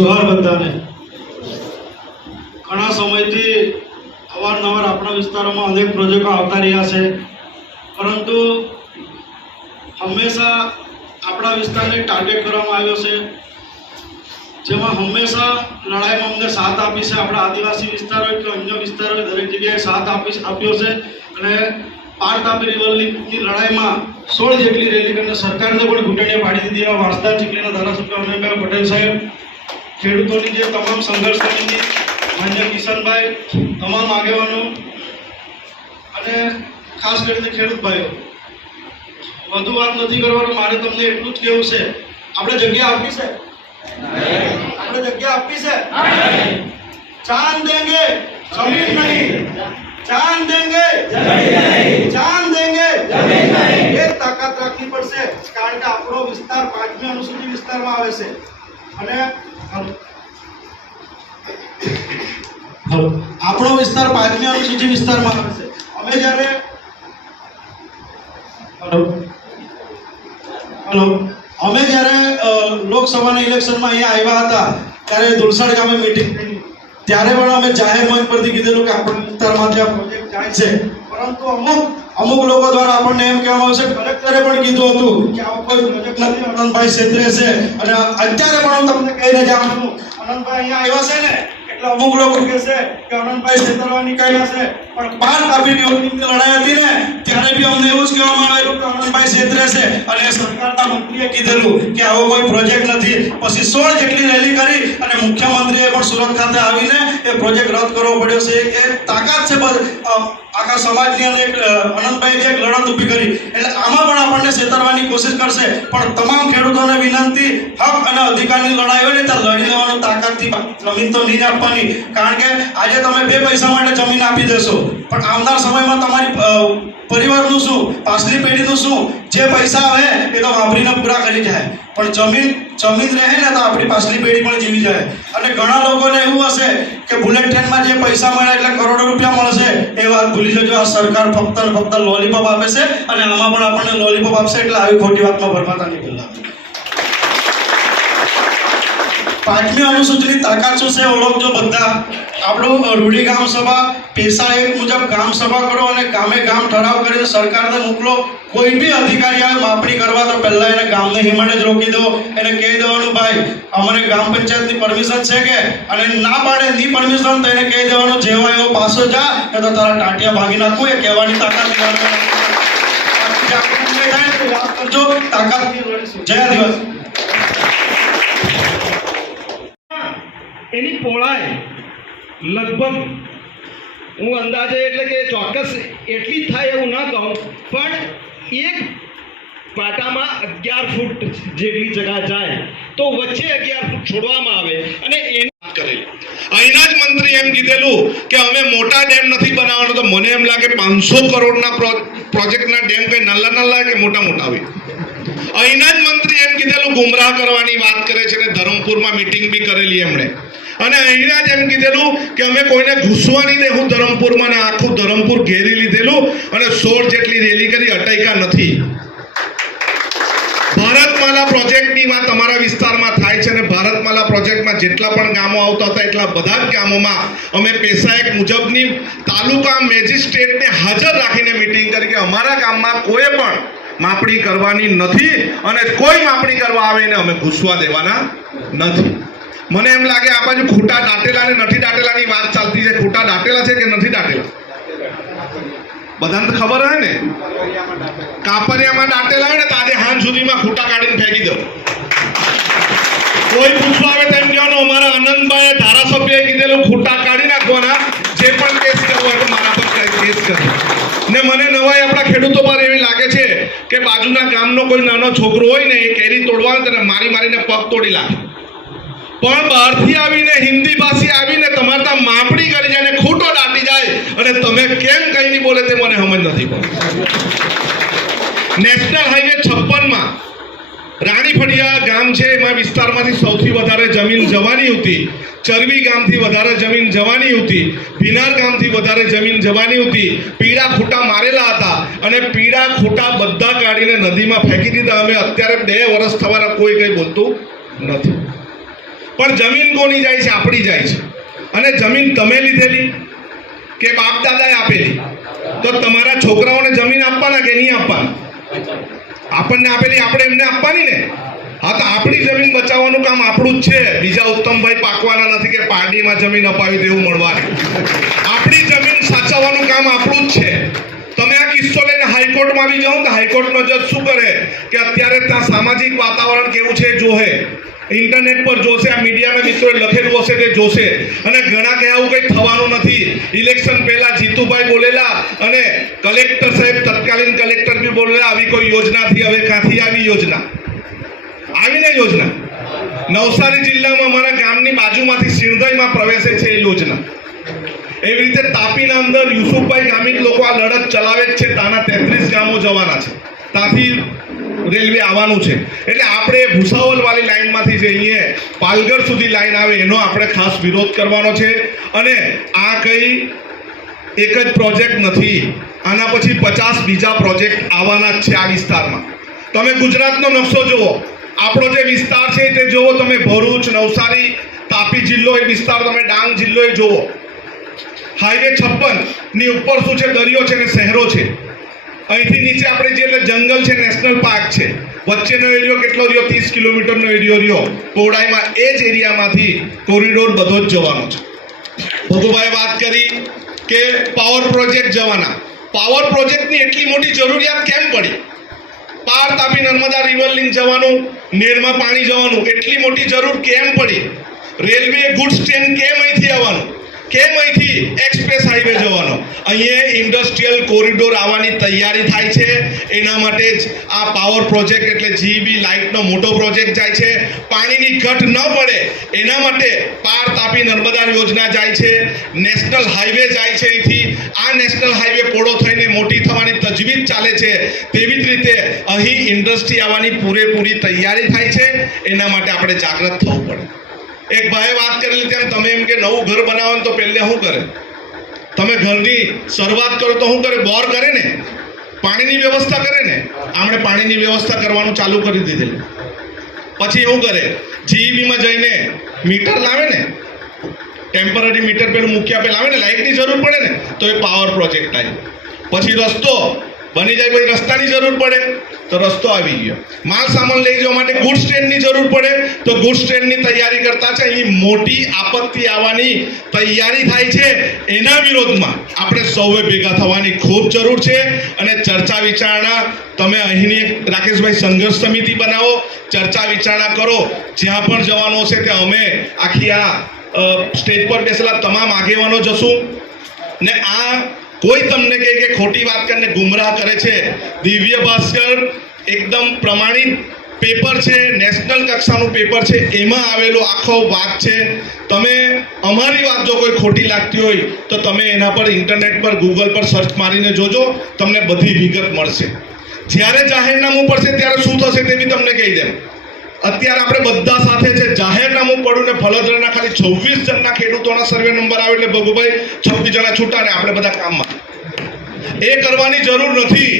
જોહાર બધાને. ઘણા સમયથી અવારનવાર આપણા વિસ્તારોમાં અનેક પ્રોજેક્ટો આવતા રહ્યા છે. પરંતુ હંમેશા આપણા વિસ્તારને ટાર્ગેટ કરવામાં આવ્યો છે. જેમાં હંમેશા લડાઈમાં અમને સાથ આપી છે આપણા આદિવાસી વિસ્તાર હોય કે અન્ય વિસ્તાર હોય દરેક જગ્યાએ સાથ આપી આપ્યો છે. અને પાર તાપી રિવરની લડાઈમાં સોળ જેટલી રેલી કરીને સરકારને પણ ઘૂંટણીએ પાડી દીધી. એવા વાંસદા ચીકલીના ધારાસભ્ય અમીરભાઈ પટેલ સાહેબ ખેડૂતોની જે તમામ સંઘર્ષ સમિતિ માન્ય કિશનભાઈ, તમામ આગેવાનો અને ખાસ કરીને ખેડૂત ભાઈઓ. વધુ વાત નથી કરવાનું, મારે તમને એટલું જ કહેવું છે. આપણે જગ્યા આપી છે? આપણે જગ્યા આપી છે? ચાંદ દેંગે, જમીન નહીં. ચાંદ દેંગે ચાંદ દેંગે. એ તાકાત રાખવી પડશે, કારણ કે આપણો વિસ્તાર પાંચમી અનુસૂચિત વિસ્તારમાં આવે છે. અને હાલો. આપણો વિસ્તાર પાંચમી બીજી વિસ્તારમાં આવે છે. અમે જ્યારે હલો. હલો. અમે જ્યારે લોકસભાના ઇલેક્શનમાં અહીંયા આવ્યા હતા, ત્યારે દુલસાડ ગામે મીટિંગ થઈ. ત્યારે પણ અમે જાહેર મંચ પરથી કીધેલું કે આપણા વિસ્તારમાંથી આ પ્રોજેક્ટ જાય છે. પરંતુ અમુક અમુક લોકો દ્વારા આપણને એમ કહેવામાં આવશે, કલેક્ટરે પણ કીધું હતું કે આવો કોઈ પ્રોજેક્ટ નથી આનંદભાઈ છેતરે છે. અને અત્યારે પણ હું તમને કહીને જાઉં છું આનંદભાઈ અહીંયા આવ્યા છે ને, એટલે અમુક લોકો કહે છે કે આનંદભાઈ છેતરવા નીકળ્યા છે. પણ પાન કાપીની ઓગણીની લડાઈ હતી ને, ત્યારે બી અમને એવું જ કહેવામાં આવેલું કે આનંદભાઈ છેતરે છે. અને સરકારના મંત્રીએ કીધેલું કે આવો કોઈ પ્રોજેક્ટ નથી. પછી સોળ જેટલી રેલી કરી અને મુખ્યમંત્રીએ પણ સુરત ખાતે આવીને એ પ્રોજેક્ટ રદ કરવો પડ્યો છે. એ તાકાત છે આખા સમાજની અંદર એક અ, એક લડત ઊભી કરી. એટલે આમાં પણ આપણને છેતરવાની કોશિશ કરશે. પણ તમામ ખેડૂતોને વિનંતી હક અને અધિકારની લડાઈ હોય ત્યાં લડી લેવાનું તાકાતથી જમીન તો નહીં આપવાની. કારણ કે આજે તમે બે પૈસા માટે જમીન આપી દેશો. પણ આવનાર સમયમાં તમારી પરિવારનું શું? પાછલી પેઢીનું શું? જે પૈસા આવે, એ તો વાપરીને પૂરા કરી જાય. પણ જમીન જમીન રહે ને તો આપણી પાછલી પેઢી પણ જીવી જાય. અને ઘણા લોકોને એવું હશે કે બુલેટ ટ્રેનમાં જે પૈસા મળે એટલે કરોડો રૂપિયા મળશે, એ વાત ભૂલી જજો. આ સરકાર ફક્ત ફક્ત લોલીપોપ આપે છે અને આમાં પણ આપણને લોલીપોપ આપશે એટલે આવી ખોટી વાતમાં ભરવાતા નહીં પહેલા પાંચમી અનુસૂચિની તાકાત શું છે? ઓળખજો બધા. આપણું રૂઢી ગામ સભા પેશા એક મુજબ ગામ સભા કરો અને ગામે ગામ ઠરાવ કરીને સરકારને મોકલો. કોઈ બી અધિકારી આવે માપણી કરવા તો પહેલા એને ગામને હિમાને જ રોકી દો. એને કહી દેવાનું, ભાઈ, અમારે ગ્રામ પંચાયતની પરમિશન છે કે? અને ના પાડે ની પરમિશન તો એને કહી દેવાનું, જેવા એવો પાસો જા કે તો તારા ટાંટિયા ભાગી નાખું, એ કહેવાની તાકાત લેવાની. બાકી જે આપણને નહીં થાય તો યાદ કરજો. તાકાતથી લડીશું જય દિવસ એની પહોળાઈ લગભગ હું અંદાજે એટલે કે ચોક્કસ એટલી થાય એવું ન કહું, પણ એક પાટામાં અગિયાર ફૂટ જેટલી જગા જાય તો વચ્ચે અગિયાર ફૂટ છોડવામાં આવે અને એની વાત કરેલી અહીંના જ મંત્રી એમ કીધેલું કે અમે મોટા ડેમ નથી બનાવવાનો, તો મને એમ લાગે પાંચસો કરોડના પ્રોજેક્ટના ડેમ કંઈ નાલ્લા નલ્લા કે મોટા મોટા આવે અહીંના જ મંત્રી એમ કીધેલું, ગુમરાહ કરવાની વાત કરે છે ને ધરમપુરમાં મિટિંગ બી કરેલી એમણે. અને અહીંના જ એમ કીધેલું કે અમે કોઈને ઘૂસવા નહીં દેવું ધરમપુરમાં ને આખું ધરમપુર ઘેરી લીધેલું અને સોળ જેટલી રેલી કરી અટૈકા નથી. ભારતમાલા પ્રોજેક્ટની વાત અમારા વિસ્તારમાં થાય છે અને ભારતમાલા પ્રોજેક્ટમાં જેટલા પણ ગામો આવતા હતા, એટલા બધા જ ગામોમાં અમે પેશાયક મુજબની તાલુકા મેજિસ્ટ્રેટને હાજર રાખીને મીટિંગ કરી કે અમારા ગામમાં કોઈ પણ માપણી કરવાની નથી અને કોઈ માપણી કરવા આવે ને અમે ઘૂસવા દેવાના નથી. મને એમ લાગે આ બાજુ ખોટા દાટેલા ને નથી દાટેલાની વાત ચાલતી છે. ખોટા દાટેલા છે કે નથી દાટેલા બધાને ખબર હોય ને? કાપરિયામાં દાટેલા હોય ને તો આજે હાંજ સુધીમાં ખોટા કાઢીને ફેંકી દો કોઈ પૂછવા આવે તેમ કહેવાનું, અમારા આનંદભાઈ ધારાસભ્યએ કીધેલું ખોટા કાઢી નાખવાના. જે પણ કેસ કરવો હોય મારા પર કેસ કરો ને મને નવાઈ આપણા ખેડૂતો પર એવી લાગે છે કે બાજુના ગામનો કોઈ નાનો છોકરો હોય ને એ કેરી તોડવા તને મારી મારીને પગ તોડી નાખે. પણ બહારથી આવીને, હિન્દી ભાષી આવીને તમારે ત્યાં માપણી કરી જાય અને ખોટો દાટી જાય. અને તમે કેમ કઈ નહીં બોલે તે મને સમજ નથી પડતી. નેશનલ હાઈવે છપ્પનમાં, રાણી ફળિયા ગામ છે, એમાં વિસ્તારમાંથી સૌથી વધારે જમીન જવાની હતી. ચરબી ગામથી વધારે જમીન જવાની હતી. ભીનાર ગામથી વધારે જમીન જવાની હતી. પીડા ખોટા મારેલા હતા અને પીડા ખોટા બધા કાઢીને નદીમાં ફેંકી દીધા. અમે અત્યારે બે વર્ષ થવાના, કોઈ કંઈ બોલતું નથી. પણ જમીન કોની જાય છે? આપણી જાય છે. અને જમીન તમે લીધેલી કે બાપ દાદાએ આપેલી? તો તમારા છોકરાઓને જમીન આપવાના કે નહીં આપવાના? આપણને આપેલી, આપણે એમને આપવાની ને? હા, તો આપણી જમીન બચાવવાનું કામ આપણું જ છે. બીજા ઉત્તમભાઈ પાકવાના નથી કે પારડીમાં જમીન અપાવી દેવું મળવાની. આપણી જમીન સાચવવાનું કામ આપણું જ છે. તમે આ કિસ્સો લઈને હાઈકોર્ટમાં આવી જાઓ તો હાઈકોર્ટનો જજ શું કરે? કે અત્યારે ત્યાં સામાજિક વાતાવરણ કેવું છે જોહે. ઇન્ટરનેટ પર જોશે, આ મીડિયાના મિત્રોએ લખેલું હશે તે જોશે. અને ઘણા કે આવું કંઈ થવાનું નથી. ઇલેક્શન પહેલા જીતુભાઈ બોલેલા અને કલેક્ટર સાહેબ તત્કાલીન કલેક્ટર બી બોલેલા, આવી કોઈ યોજનાથી હવે ક્યાંથી આવી યોજના? આવી ને યોજના? નવસારી જિલ્લામાં અમારા ગામની બાજુમાંથી સિણધઈમાં પ્રવેશે છે એ યોજના. એવી રીતે તાપીના અંદર યુસુફભાઈ ગામિત લોકો આ લડત ચલાવે જ છે. તાના તેત્રીસ ગામો જવાના છે. ત્યાંથી રેલવે આવવાનું છે. એટલે આપણે ભૂસાવલવાળી લાઇનમાંથી જે જઈએ પાલગઢ સુધી લાઇન આવે, એનો આપણે ખાસ વિરોધ કરવાનો છે. અને આ કંઈ એક જ પ્રોજેક્ટ નથી. આના પછી પચાસ બીજા પ્રોજેક્ટ આવવાના જ છે આ વિસ્તારમાં. તમે ગુજરાતનો નકશો જુઓ. આપણો જે વિસ્તાર છે તે જુઓ તમે, ભરૂચ, નવસારી, તાપી જિલ્લો એ વિસ્તાર તમે, ડાંગ જિલ્લો એ જુઓ. હાઈવે છપ્પનની ઉપર શું છે, દરિયો છે ને શહેરો છે. અહીંથી નીચે આપણે જે જંગલ છે, નેશનલ પાર્ક છે, વચ્ચેનો એરિયો કેટલો રહ્યો? ત્રીસ કિલોમીટરનો એરિયો રહ્યો. પહોળાઈમાં એ જ એરિયામાંથી કોરિડોર બધો જ જવાનો છે. ભગુભાઈ વાત કરી કે પાવર પ્રોજેક્ટ જવાના. પાવર પ્રોજેક્ટની એટલી મોટી જરૂરિયાત કેમ પડી? પાર તાપી નર્મદા રિવર લિંક જવાનું, નેરમાં પાણી જવાનું, એટલી મોટી જરૂર કેમ પડી? રેલવે ગુડ્સ ટ્રેન કેમ અહીંથી આવવાનું? કેમ અહીંથી એક્સપ્રેસ હાઈવે જવાનો? અહીંયા ઇન્ડસ્ટ્રીયલ કોરિડોર આવવાની તૈયારી થાય છે. એના માટે જ આ પાવર પ્રોજેક્ટ એટલે જીબી લાઇટનો મોટો પ્રોજેક્ટ જાય છે. પાણીની ઘટ ન પડે, એના માટે પાર તાપી નર્મદા યોજના જાય છે. નેશનલ હાઈવે જાય છે અહીંથી. આ નેશનલ હાઈવે પોળો થઈને મોટી થવાની તજવીજ ચાલે છે. તેવી જ રીતે અહીં ઇન્ડસ્ટ્રી આવવાની પૂરેપૂરી તૈયારી થાય છે. એના માટે આપણે જાગૃત થવું પડે. એક ભાઈએ વાત કરેલી તેમ તમે એમ કે નવું ઘર બનાવો તો પહેલે શું કરે? તમે ઘરની શરૂઆત કરો તો શું કરે? બોર કરે ને? પાણીની વ્યવસ્થા કરે ને? આમણે પાણીની વ્યવસ્થા કરવાનું ચાલુ કરી દીધેલું. પછી એવું કરે, જીઈબીમાં જઈને મીટર લાવે ને? ટેમ્પરરી મીટર પેલું મૂક્યા પેલા આવે ને? લાઇટની જરૂર પડે ને? તો એ પાવર પ્રોજેક્ટ થાય. પછી રસ્તો, બની જાય પછી રસ્તાની જરૂર પડે. તો રસ્તો આવી ગયો. માલ સામાન લઈ જવા માટે ગુડ્સ ટ્રેનની જરૂર પડે, તો ગુડ્સ ટ્રેનની તૈયારી કરતા છે. અહીં મોટી આપત્તિ આવવાની તૈયારી થાય છે. એના વિરોધમાં આપણે સૌએ ભેગા થવાની ખૂબ જરૂર છે. અને ચર્ચા વિચારણા તમે અહીંની રાકેશભાઈ સંઘર્ષ સમિતિ બનાવો, ચર્ચા વિચારણા કરો. જ્યાં પણ જવાનું હશે ત્યાં અમે આખી આ સ્ટેજ પર બેસેલા તમામ આગેવાનો જશું. ને આ કોઈ તમને કહે કે ખોટી વાત કરીને ગુમરાહ કરે છે? દિવ્ય ભાસ્કર એકદમ પ્રમાણિત પેપર છે, નેશનલ કક્ષાનું પેપર છે, એમાં આવેલો આખો વાત છે. તમે અમારી વાત જો કોઈ ખોટી લાગતી હોય, તો તમે એના પર ઇન્ટરનેટ પર ગૂગલ પર સર્ચ મારીને જોજો, તમને બધી વિગત મળશે. જ્યારે જાહેરનામું પડશે, ત્યારે શું થશે તે બી તમને કહી દેમ અત્યારે આપણે બધા સાથે છે. જાહેરનામું પડ્યું ને ફલદરાના ખાલી છવ્વીસ જણના ખેડૂતોના સર્વે નંબર આવે એટલે ભગુભાઈ છવ્વીસ જણા છૂટા ને આપણે બધા કામમાં. એ કરવાની જરૂર નથી.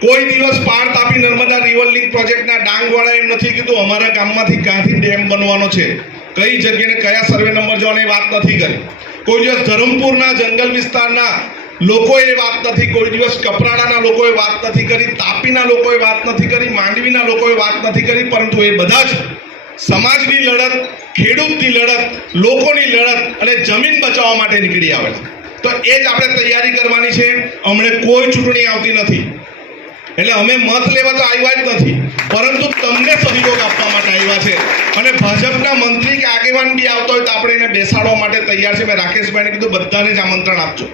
કોઈ દિવસ પાર તાપી નર્મદા રિવર લિંક પ્રોજેક્ટના ડાંગવાળા એમ નથી કીધું, અમારા ગામમાંથી ક્યાંથી ડેમ બનવાનો છે? કઈ જગ્યાને કયા સર્વે નંબર જવાની વાત નથી કરી. કોઈ દિવસ ધરમપુરના જંગલ વિસ્તારના લોકોએ વાત નથી કોઈ દિવસ, કપરાડાના લોકોએ વાત નથી કરી, તાપીના લોકોએ વાત નથી કરી, માંડવીના લોકોએ વાત નથી કરી, પરંતુ એ બધા જ સમાજની લડત, ખેડૂતની લડત, લોકોની લડત અને જમીન બચાવવા માટે નીકળી આવેલા તો એ જ આપણે તૈયારી કરવાની છે. અમને કોઈ ચૂંટણી આવતી નથી. એટલે અમે મત લેવા તો આવ્યા જ નથી, પરંતુ તમને સહયોગ આપવા માટે આવ્યા છે. અને ભાજપના મંત્રી કે આગેવાન બી આવતો હોય તો આપણે એને બેસાડવા માટે તૈયાર છે. મેં રાકેશભાઈને કીધું, બધાને જ આમંત્રણ આપજો.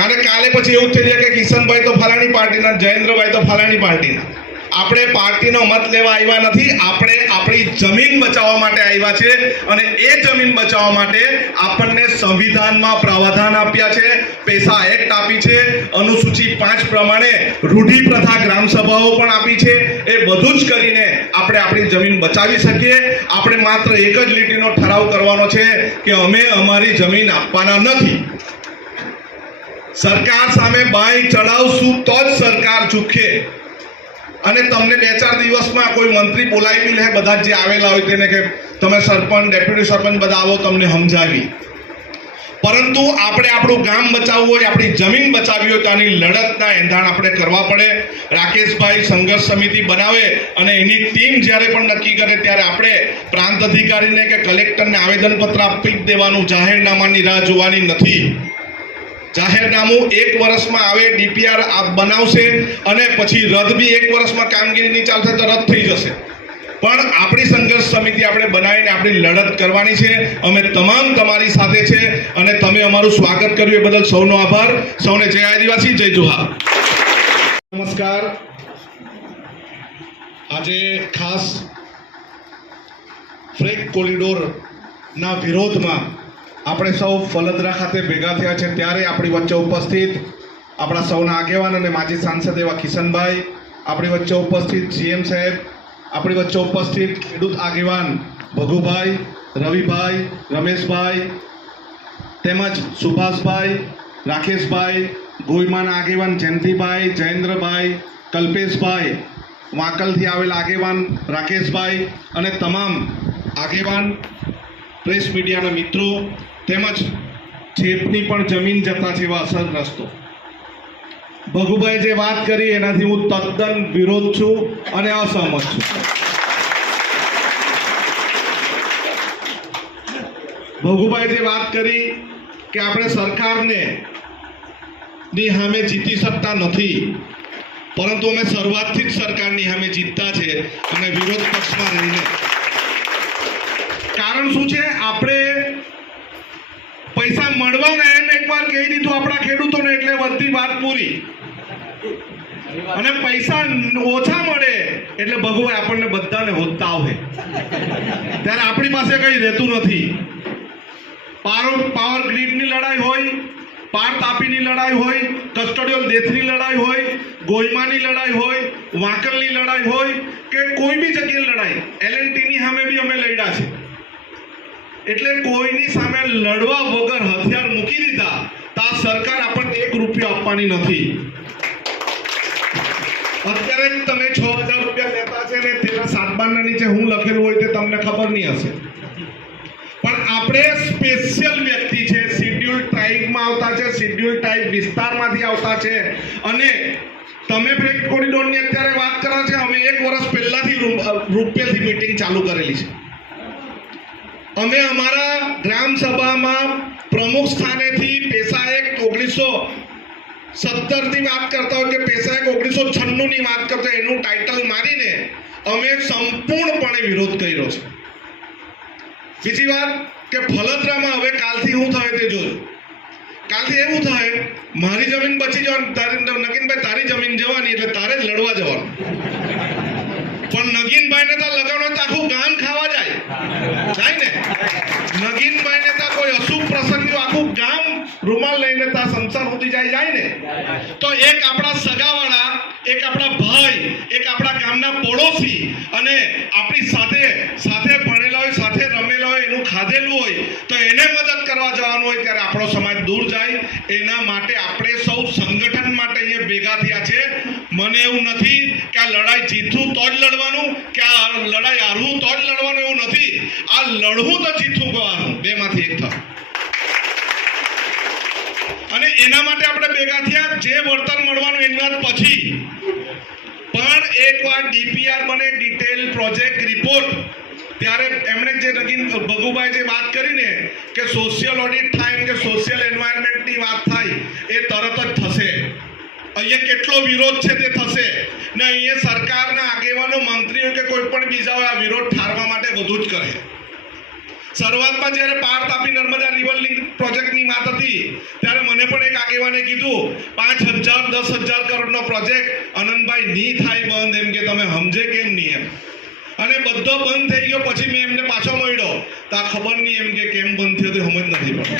કારણ કે કાલે પછી એવું થઈ જાય કે કિશનભાઈ તો ફલાણી પાર્ટીના, જયેન્દ્રભાઈ તો ફલાણી પાર્ટીના. આપણે પાર્ટીનો મત લેવા આવ્યા નથી, આપણે આપણી જમીન બચાવવા માટે આવ્યા છે અને એ જમીન બચાવવા માટે આપણને સંવિધાનમાં પ્રાવધાન આપ્યા છે, પૈસા એક્ટ આપી છે, અનુસૂચિ પાંચ પ્રમાણે રૂઢિ પ્રથા ગ્રામ સભાઓ પણ આપી છે. એ બધું જ કરીને આપણે આપણી જમીન બચાવી શકીએ. આપણે માત્ર એક જ લીટીનો ઠરાવ કરવાનો છે કે અમે અમારી જમીન આપવાના નથી. સરકાર સામે બાઈ ચડાવશું તો જ સરકાર ચૂકે. અને તમને બે ચાર દિવસમાં કોઈ મંત્રી બોલાવી લે બધા જે આવેલા હોય તેને કે તમે સરપંચ, ડેપ્યુટી સરપંચ બધા તમને સમજાવી. પરંતુ આપણે આપણું ગામ બચાવવું હોય, આપણી જમીન બચાવવી હોય, તો આની લડતના એંધાણ આપણે કરવા પડે. રાકેશભાઈ સંઘર્ષ સમિતિ બનાવે અને એની ટીમ જ્યારે પણ નક્કી કરે ત્યારે આપણે પ્રાંત અધિકારીને કે કલેક્ટરને આવેદનપત્ર આપી દેવાનું, જાહેરનામાની રાહ જોવાની નથી. જાહેરનામું એક વર્ષમાં આવે, ડીપીઆર બનાવશે અને પછી રદ બી એક વર્ષમાં કામગીરી નહીં ચાલશે તો રદ થઈ જશે. પણ આપણી સંઘર્ષ સમિતિ આપણે બનાવીને આપણી લડત કરવાની છે. અમે તમામ તમારી સાથે છે અને તમે અમારું સ્વાગત કર્યું એ બદલ સૌનો આભાર. સૌને જય આદિવાસી, જય જોહાર. નમસ્કાર. આજે ખાસ ફ્રેક કોરિડોરના વિરોધમાં આપણે સૌ ફલદરા ખાતે ભેગા થયા છે. ત્યારે આપણી વચ્ચે ઉપસ્થિત આપણા સૌના આગેવાન અને માજી સાંસદ એવા કિશનભાઈ, આપણી વચ્ચે ઉપસ્થિત સીએમ સાહેબ, આપણી વચ્ચે ઉપસ્થિત ખેડૂત આગેવાન ભગુભાઈ, રવિભાઈ, રમેશભાઈ, તેમજ સુભાષભાઈ, રાકેશભાઈ, ગોઈમાના આગેવાન જયંતિભાઈ, જયેન્દ્રભાઈ, કલ્પેશભાઈ, વાંકલથી આવેલ આગેવાન રાકેશભાઈ અને તમામ આગેવાન પ્રેસ મીડિયાના મિત્રો તેમજ ચેપની પણ જમીન જતા જેવા અસરગ્રસ્તો ભગુભાઈ જે વાત કરી એનાથી હું તદ્દન વિરોધ છું અને અસહમત છું. ભગુભાઈ જે વાત કરી કે આપણે સરકારને ની સામે જીતી શકતા નથી, પરંતુ અમે શરૂઆતથી જ સરકારની સામે જીતતા છે અને વિરોધ પક્ષમાં રહીને. કારણ શું છે? આપણે પૈસા મળવાના એમ એકવાર કહી દીધું આપણા ખેડૂતોને એટલે બધી વાત પૂરી. અને પૈસા ઓછા મળે એટલે ભગવાન આપણને બધાને હોતા આવે ત્યારે આપણી પાસે કઈ રહેતું નથી. પાવર ગ્રીડની લડાઈ હોય, પાર તાપીની લડાઈ હોય, કસ્ટોડિયલ ડેથની લડાઈ હોય, ગોયમાની લડાઈ હોય, વાંકલની લડાઈ હોય કે કોઈ બી જગ્યાની લડાઈ એલએનટીની સામે બી અમે લડ્યા છે. એટલે કોઈની સામે લડવા વગર હથિયાર મૂકી દીધા, તો સરકાર આપણને એક રૂપિયો આપવાની નથી. અત્યારે તમે છ હજાર રૂપિયા લેતા છે ને તેના સાતબારના નીચે હું લખેલું હોય તે તમને ખબર નહીં હશે. પણ આપણે સ્પેશિયલ વ્યક્તિ છે, શિડ્યુલ ટ્રાઇબમાં આવતા છે, શિડ્યુલ ટ્રાઇબ વિસ્તારમાંથી આવતા છે. અને તમે બ્રેક કોરિડોરની અત્યારે વાત કરો છે, અમે એક વર્ષ પહેલાથી રૂપિયાથી મીટિંગ ચાલુ કરેલી છે. અમે અમારા ગ્રામ સભામાં પ્રમુખ સ્થાનેથી પેશા એક ઓગણીસો સત્તરની વાત કરતા હોય કે પેશા એક ઓગણીસો છન્નુંની વાત કરતા એનું ટાઇટલ મારીને અમે સંપૂર્ણપણે વિરોધ કર્યો છે. બીજી વાત કે ફલદરામાં હવે કાલથી હું થાય તે જોજો. કાલથી એવું થાય, મારી જમીન બચી જવાની, તારી નગીનભાઈ, તારી જમીન જવાની, એટલે તારે જ લડવા જવાનું. પણ નગીન તો લગાવવાનો તો આખું ગામ ખાવા જાય. જાય ને? નગીનભાઈને તો કોઈ અશુભ પ્રસંગ આખું ગામ રૂમાલ લઈને તા સંસાર સુધી જાય જાય ને? તો એક આપણા સગાવાળા, એક આપણા ભાઈ, એક આપણા ગામના પડોશી અને આપણી સાથે ભણેલા હોય સાથે રમેલા હોય એનું ખાધેલું હોય તો એને મદદ કરવા જવાનું હોય ત્યારે આપણો સમાજ દૂર જાય એના માટે આપણે સૌ સંગઠન માટે અહીંયા ભેગા થયા છે મને એવું નથી કે આ લડાઈ જીતવું તો જ લડવાનું કે આ લડાઈ હારવું તો જ લડવાનું એવું નથી આ લડવું તો જીતવું ગવાનું બેમાંથી એક થાય અને એના માટે આપણે ભેગા થયા, જે વળતર મળવાનું એના પછી. પણ એકવાર ડીપીઆર બને ડિટેલ પ્રોજેક્ટ રિપોર્ટ ત્યારે એમણે જે નગીન ભગુભાઈ જે વાત કરીને કે સોશિયલ ઓડિટ થાય કે સોશિયલ એન્વાયરમેન્ટની વાત થાય, એ તરત જ થશે. અહીંયા કેટલો વિરોધ છે તે થશે. ને અહીંયા સરકારના આગેવાનો, મંત્રીઓ કે કોઈ પણ બીજા હોય, આ વિરોધ ઠારવા માટે બધું જ કરે. શરૂઆતમાં જ્યારે પાર તાપી નર્મદા રિવર લિંક પ્રોજેક્ટની વાત હતી, ત્યારે મને પણ એક આગેવાને કીધું, પાંચ હજાર, દસ હજાર કરોડનો પ્રોજેક્ટ અનંતભાઈ નહીં થાય બંધ. એમ કે, તમે સમજે કેમ નહીં? એમ. અને બધો બંધ થઈ ગયો, પછી મેં એમને પાછો મળ્યો. તો આ ખબર નહીં એમ કે કેમ બંધ થયો તે સમજ નથી પડતી.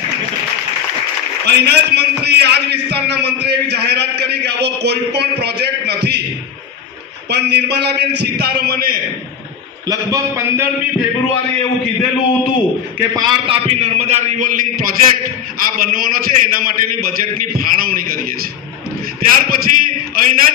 અહીંના જ મંત્રી, આ જ વિસ્તારના મંત્રી એવી જાહેરાત કરી કે આવો કોઈ પણ પ્રોજેક્ટ નથી. પણ નિર્મલાબેન સીતારમણે લગભગ પંદરમી ફેબ્રુઆરી એવું કીધેલું હતું કે પાર તાપી નર્મદા રિવર પ્રોજેક્ટ આ બનવાનો છે, એના માટેની બજેટની ફાળવણી કરીએ છીએ. ત્યાર પછી અહીંના